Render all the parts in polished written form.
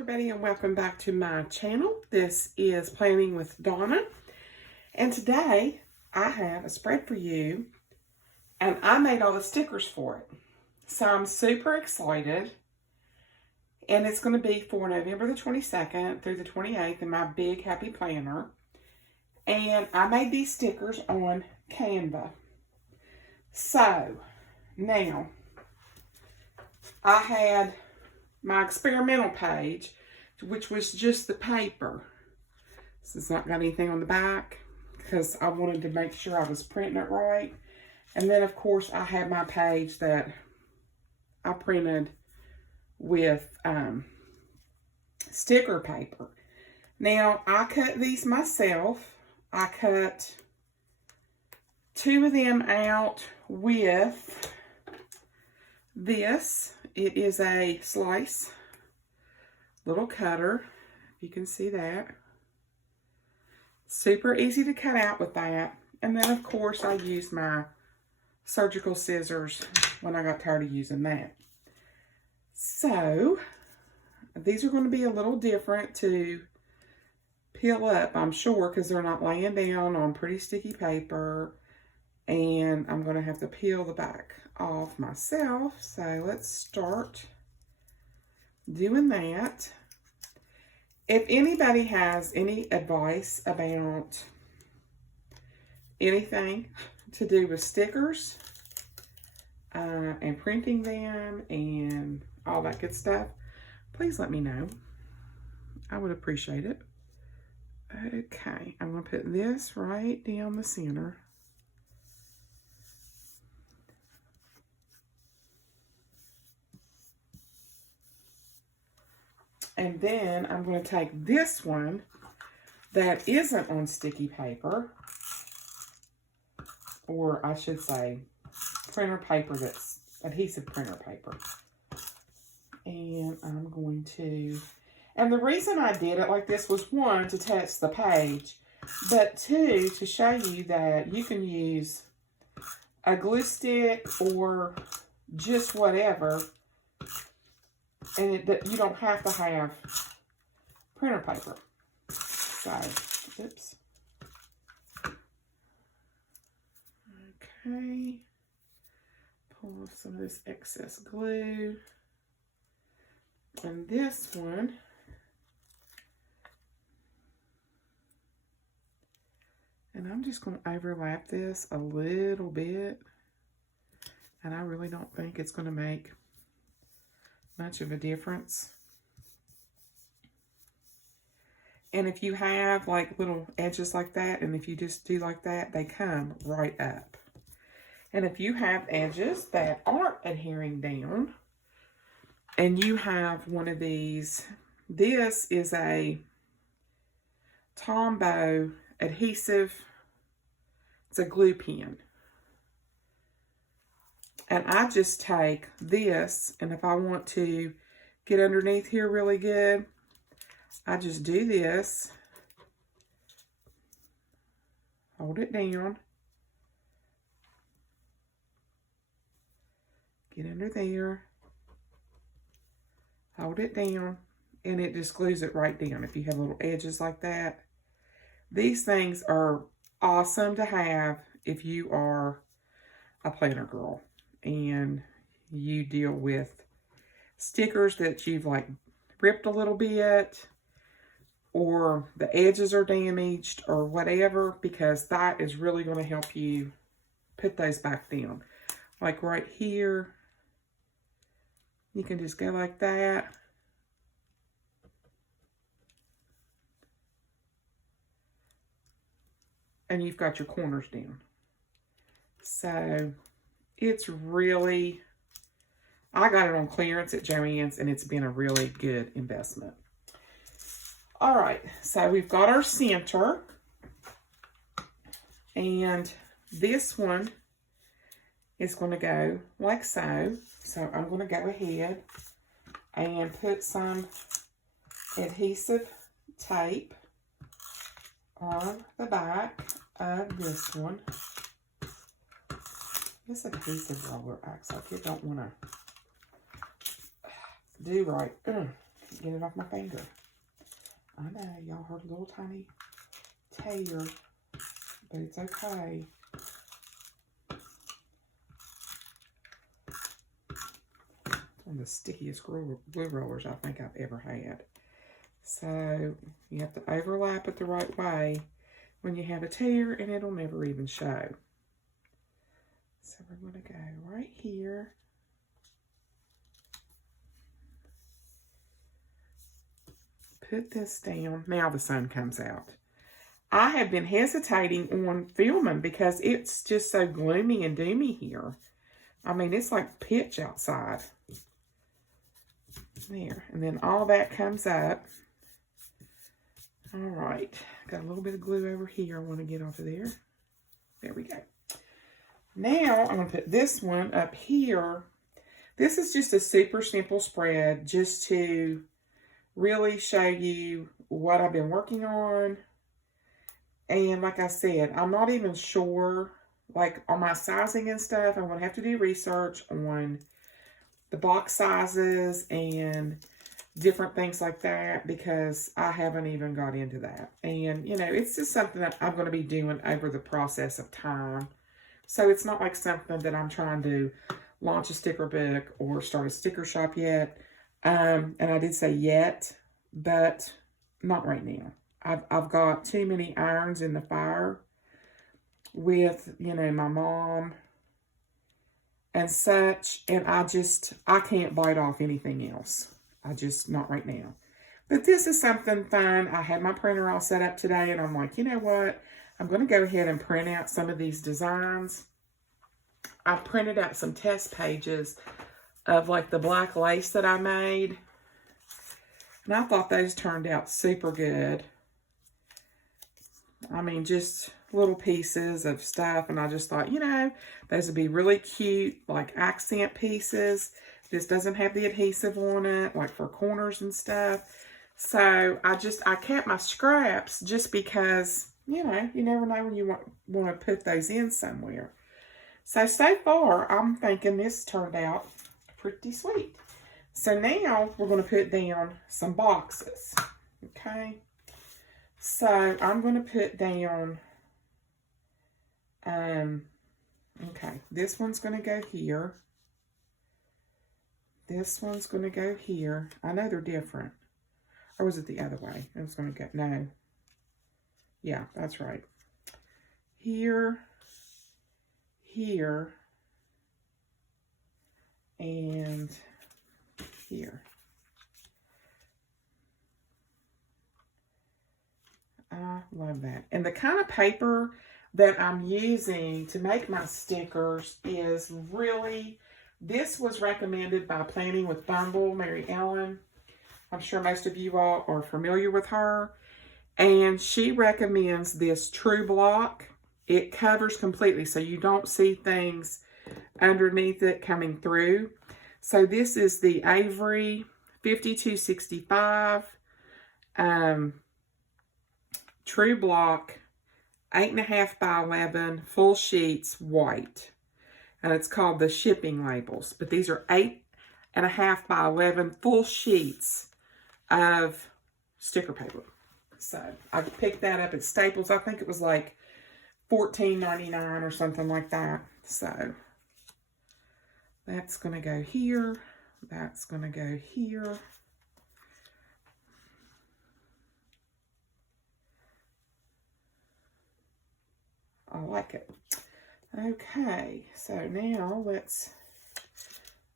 everybody, and welcome back to my channel. This is Planning with Donna, and today I have a spread for you, and I made all the stickers for it. So I'm super excited, and it's going to be for November the 22nd through the 28th in my big happy planner. And I made these stickers on Canva. So now I had my experimental page, which was just the paper. This has not got anything on the back because I wanted to make sure I was printing it right. And then of course I had my page that I printed with sticker paper. Now I cut these myself. I cut 2 of them out with this. It is a slice little cutter, if you can see that. Super easy to cut out with that. And then of course I used my surgical scissors when I got tired of using that. So these are going to be a little different to peel up, I'm sure, because they're not laying down on pretty sticky paper. And I'm going to have to peel the back off myself. So let's start doing that. If anybody has any advice about anything to do with stickers and printing them and all that good stuff, please let me know. I would appreciate it. Okay, I'm going to put this right down the center. And then I'm going to take this one that isn't on sticky paper, or I should say printer paper that's adhesive printer paper. And I'm going to, and the reason I did it like this was 1, to test the page, but 2, to show you that you can use a glue stick or just whatever. And you don't have to have printer paper. So, oops. Okay. Pull off some of this excess glue. And this one, and I'm just going to overlap this a little bit. And I really don't think it's going to make much of a difference. And if you have like little edges like that, and if you just do like that, they come right up. And if you have edges that aren't adhering down, and you have one of these, this is a Tombow adhesive, it's a glue pen. And I just take this, and if I want to get underneath here really good, I just do this, hold it down, get under there, hold it down, and it just glues it right down if you have little edges like that. These things are awesome to have if you are a planner girl and you deal with stickers that you've like ripped a little bit, or the edges are damaged or whatever, because that is really going to help you put those back down. Like right here, you can just go like that. And you've got your corners down. So it's really, I got it on clearance at Joann's, and it's been a really good investment. All right, so we've got our center, and this one is going to go like so. So I'm going to go ahead and put some adhesive tape on the back of this one. This adhesive roller acts like it don't want to do right. get it off my finger. I know, y'all heard a little tiny tear, but it's okay. One of the stickiest glue rollers I think I've ever had. So you have to overlap it the right way when you have a tear, and it'll never even show. So we're going to go right here. Put this down. Now the sun comes out. I have been hesitating on filming because it's just so gloomy and doomy here. I mean, it's like pitch outside. There. And then all that comes up. All right. Got a little bit of glue over here I want to get off of there. There we go. Now, I'm going to put this one up here. This is just a super simple spread just to really show you what I've been working on. And like I said, I'm not even sure, like on my sizing and stuff, I'm going to have to do research on the box sizes and different things like that because I haven't even got into that. And, you know, it's just something that I'm going to be doing over the process of time. So it's not like something that I'm trying to launch a sticker book or start a sticker shop yet. And I did say yet, but not right now. I've got too many irons in the fire with, you know, my mom and such. And I can't bite off anything else. Not right now. But this is something fun. I had my printer all set up today and I'm like, you know what? I'm going to go ahead and print out some of these designs. I printed out some test pages of like the black lace that I made. And I thought those turned out super good. I mean, just little pieces of stuff. And I just thought, you know, those would be really cute, like accent pieces. This doesn't have the adhesive on it, like for corners and stuff. So I kept my scraps just because, you know, you never know when you want to put those in somewhere. So far, I'm thinking this turned out pretty sweet. So now we're going to put down some boxes. Okay. So I'm going to put down, okay, this one's going to go here. This one's going to go here. I know they're different. Or was it the other way? It was going to go, no. Yeah, that's right. Here, here, and here. I love that. And the kind of paper that I'm using to make my stickers is really, this was recommended by Planning with Bumble, Mary Ellen. I'm sure most of you all are familiar with her. And she recommends this True Block. It covers completely, so you don't see things underneath it coming through. So this is the Avery 5265 True Block 8.5 by 11 full sheets white. And it's called the shipping labels. But these are 8.5 by 11 full sheets of sticker paper. So I picked that up at Staples. I think it was like $14.99 or something like that. So that's going to go here. That's going to go here. I like it. Okay, so now let's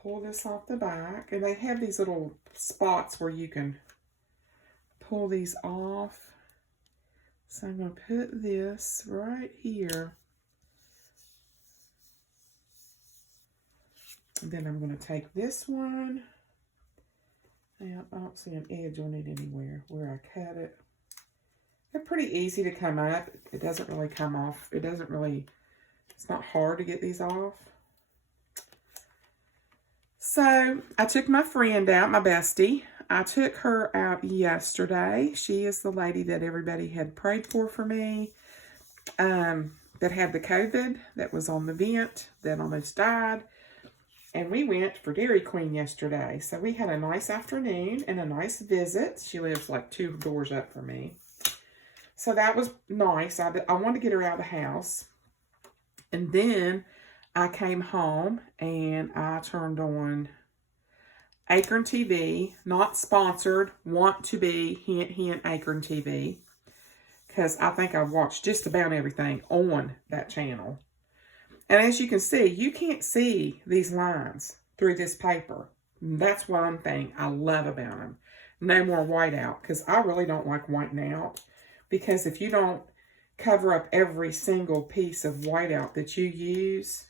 pull this off the back. And they have these little spots where you can pull these off. So I'm going to put this right here. And then I'm going to take this one. Now, I don't see an edge on it anywhere where I cut it. They're pretty easy to come up. It doesn't really come off. It's not hard to get these off. So I took my friend out, my bestie. I took her out yesterday. She is the lady that everybody had prayed for me, that had the COVID, that was on the vent, that almost died. And we went for Dairy Queen yesterday. So we had a nice afternoon and a nice visit. She lives like 2 doors up from me. So that was nice. I wanted to get her out of the house. And then I came home and I turned on Acorn TV. Not sponsored. Want to be, hint, hint, Acorn TV. Because I think I've watched just about everything on that channel. And as you can see, you can't see these lines through this paper. That's one thing I love about them. No more whiteout, because I really don't like whitening out. Because if you don't cover up every single piece of whiteout that you use,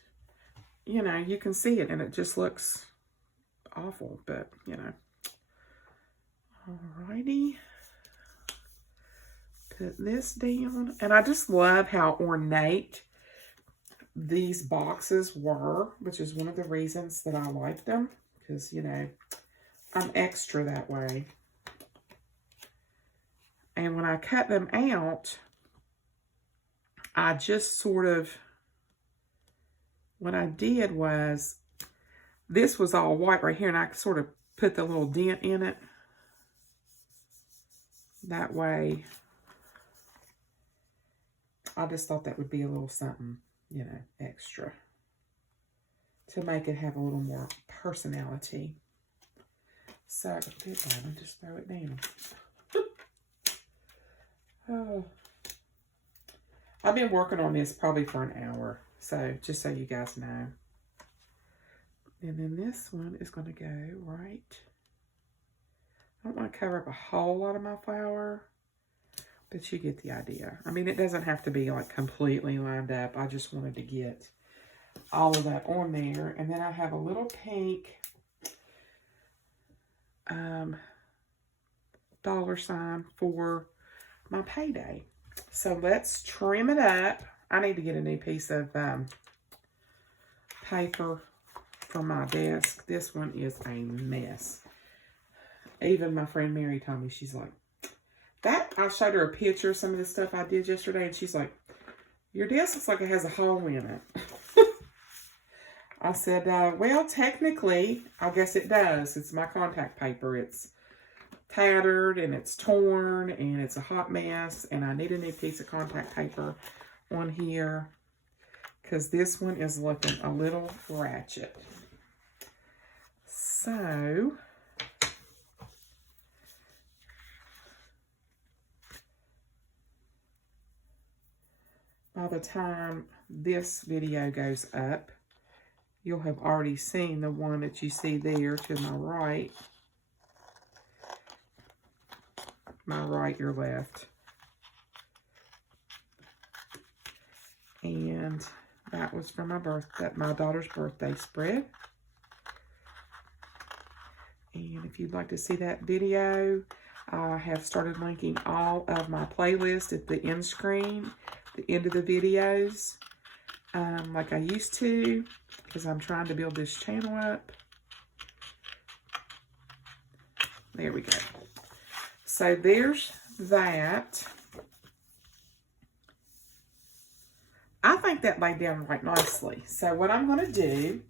you know, you can see it and it just looks awful, but, you know. Alrighty. Put this down. And I just love how ornate these boxes were, which is one of the reasons that I like them, because, you know, I'm extra that way. And when I cut them out, I just sort of, what I did was, this was all white right here, and I sort of put the little dent in it. That way, I just thought that would be a little something, you know, extra to make it have a little more personality. So, good one, just throw it down. Oh. I've been working on this probably for an hour, so just so you guys know. And then this one is going to go right. I don't want to cover up a whole lot of my flower, but you get the idea. I mean, it doesn't have to be like completely lined up. I just wanted to get all of that on there. And then I have a little pink dollar sign for my payday. So let's trim it up. I need to get a new piece of paper for my desk. This one is a mess. Even my friend Mary told me, she's like, that, I showed her a picture of some of the stuff I did yesterday, and she's like, your desk looks like it has a hole in it. I said, well, technically, I guess it does. It's my contact paper. It's tattered, and it's torn, and it's a hot mess, and I need a new piece of contact paper on here, because this one is looking a little ratchet. So, by the time this video goes up, you'll have already seen the one that you see there to my right. My right, your left. And that was for my daughter's birthday spread. And if you'd like to see that video, I have started linking all of my playlists at the end screen, the end of the videos, like I used to, because I'm trying to build this channel up. There we go. So there's that. I think that laid down right nicely. So what I'm going to do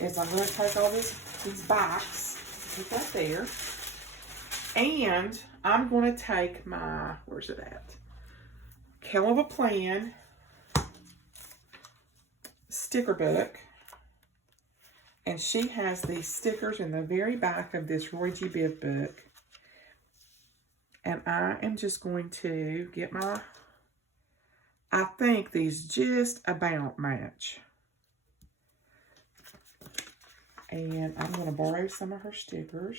is I'm going to take all these boxes, put that there, and I'm going to take my, where's it at? Hell of a Plan sticker book, and she has these stickers in the very back of this Roy G. Biv book. And I am just going to get my, I think these just about match. And I'm going to borrow some of her stickers.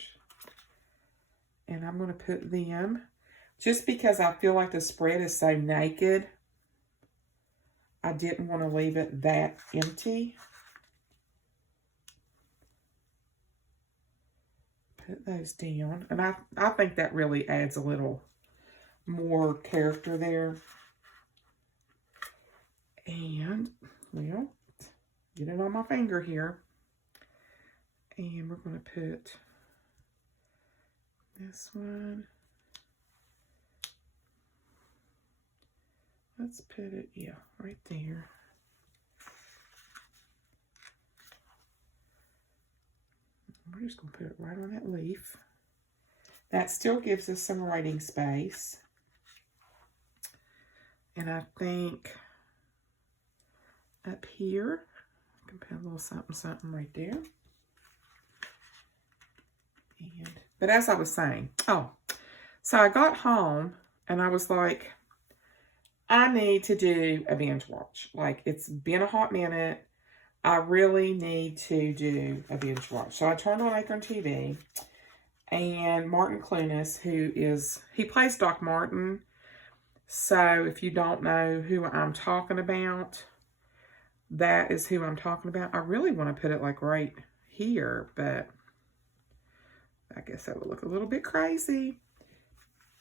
And I'm going to put them, just because I feel like the spread is so naked, I didn't want to leave it that empty. Put those down. And I think that really adds a little more character there. And, well, get it on my finger here. And we're going to put this one. Let's put it, yeah, right there. we're just going to put it right on that leaf. That still gives us some writing space. And I think up here, I can put a little something, something right there. But as I was saying, so I got home and I was like, I need to do a binge watch. Like, it's been a hot minute. I really need to do a binge watch. So I turned on Acorn TV, and Martin Clunas, he plays Doc Martin. So if you don't know who I'm talking about, that is who I'm talking about. I really want to put it like right here, but I guess that would look a little bit crazy.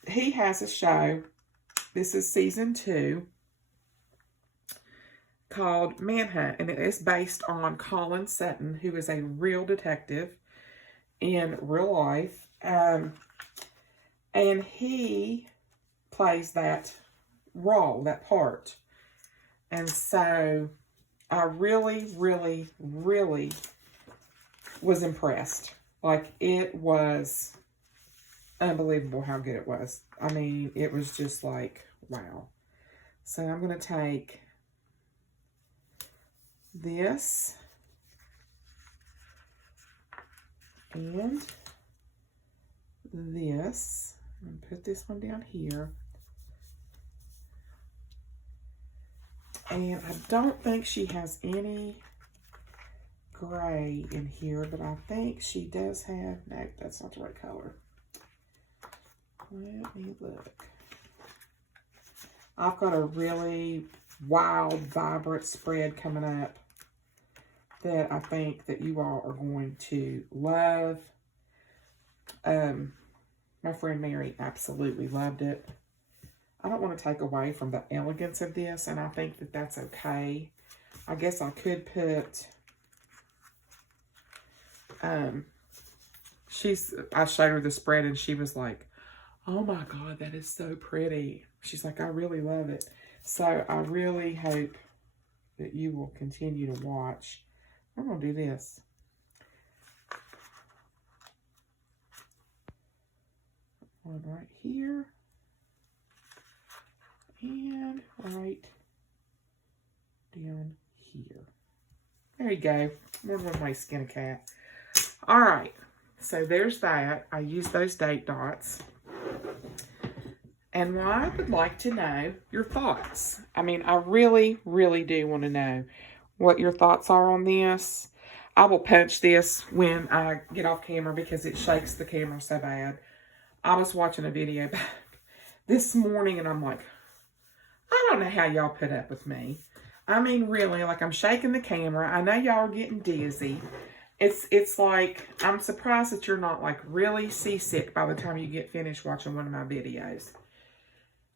He has a show. This is season 2 called Manhunt, and it is based on Colin Sutton, who is a real detective in real life. And he plays that role, that part. And so I really, really, really was impressed. Like, it was unbelievable how good it was. I mean, it was just like, wow. So I'm going to take this and this and put this one down here. And I don't think she has any gray in here, but I think she does have, no, that's not the right color. Let me look. I've got a really wild, vibrant spread coming up that I think that you all are going to love. My friend Mary absolutely loved it. I don't want to take away from the elegance of this, and I think that that's okay. I guess I could put, I showed her the spread and she was like, oh my God, that is so pretty. She's like, I really love it. So I really hope that you will continue to watch. I'm going to do this. One right here. And right down here. There you go. More than one way to skin a cat. All right. So there's that. I use those date dots. And I would like to know your thoughts. I mean, I really, really do want to know what your thoughts are on this. I will punch this when I get off camera because it shakes the camera so bad. I was watching a video back this morning and I'm like, I don't know how y'all put up with me. I mean, really, like, I'm shaking the camera. I know y'all are getting dizzy. It's like, I'm surprised that you're not like really seasick by the time you get finished watching one of my videos.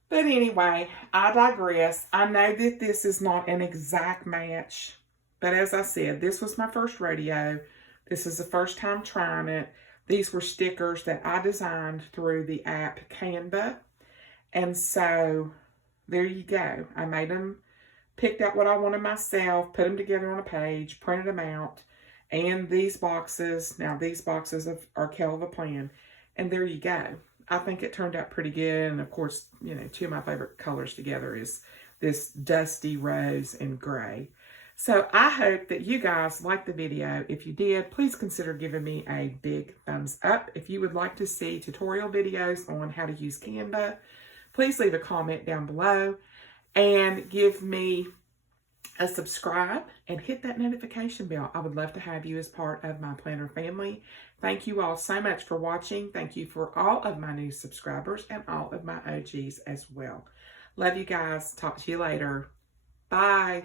But anyway, I digress. I know that this is not an exact match, but as I said, this was my first rodeo. This is the first time trying it. These were stickers that I designed through the app Canva. And so there you go. I made them, picked out what I wanted myself, put them together on a page, printed them out. And these boxes, now these boxes are Kelva Plan. And there you go. I think it turned out pretty good. And of course, you know, two of my favorite colors together is this dusty rose and gray. So I hope that you guys liked the video. If you did, please consider giving me a big thumbs up. If you would like to see tutorial videos on how to use Canva, please leave a comment down below and give me a subscribe and hit that notification bell. I would love to have you as part of my planner family. Thank you all so much for watching. Thank you for all of my new subscribers and all of my OGs as well. Love you guys. Talk to you later. Bye.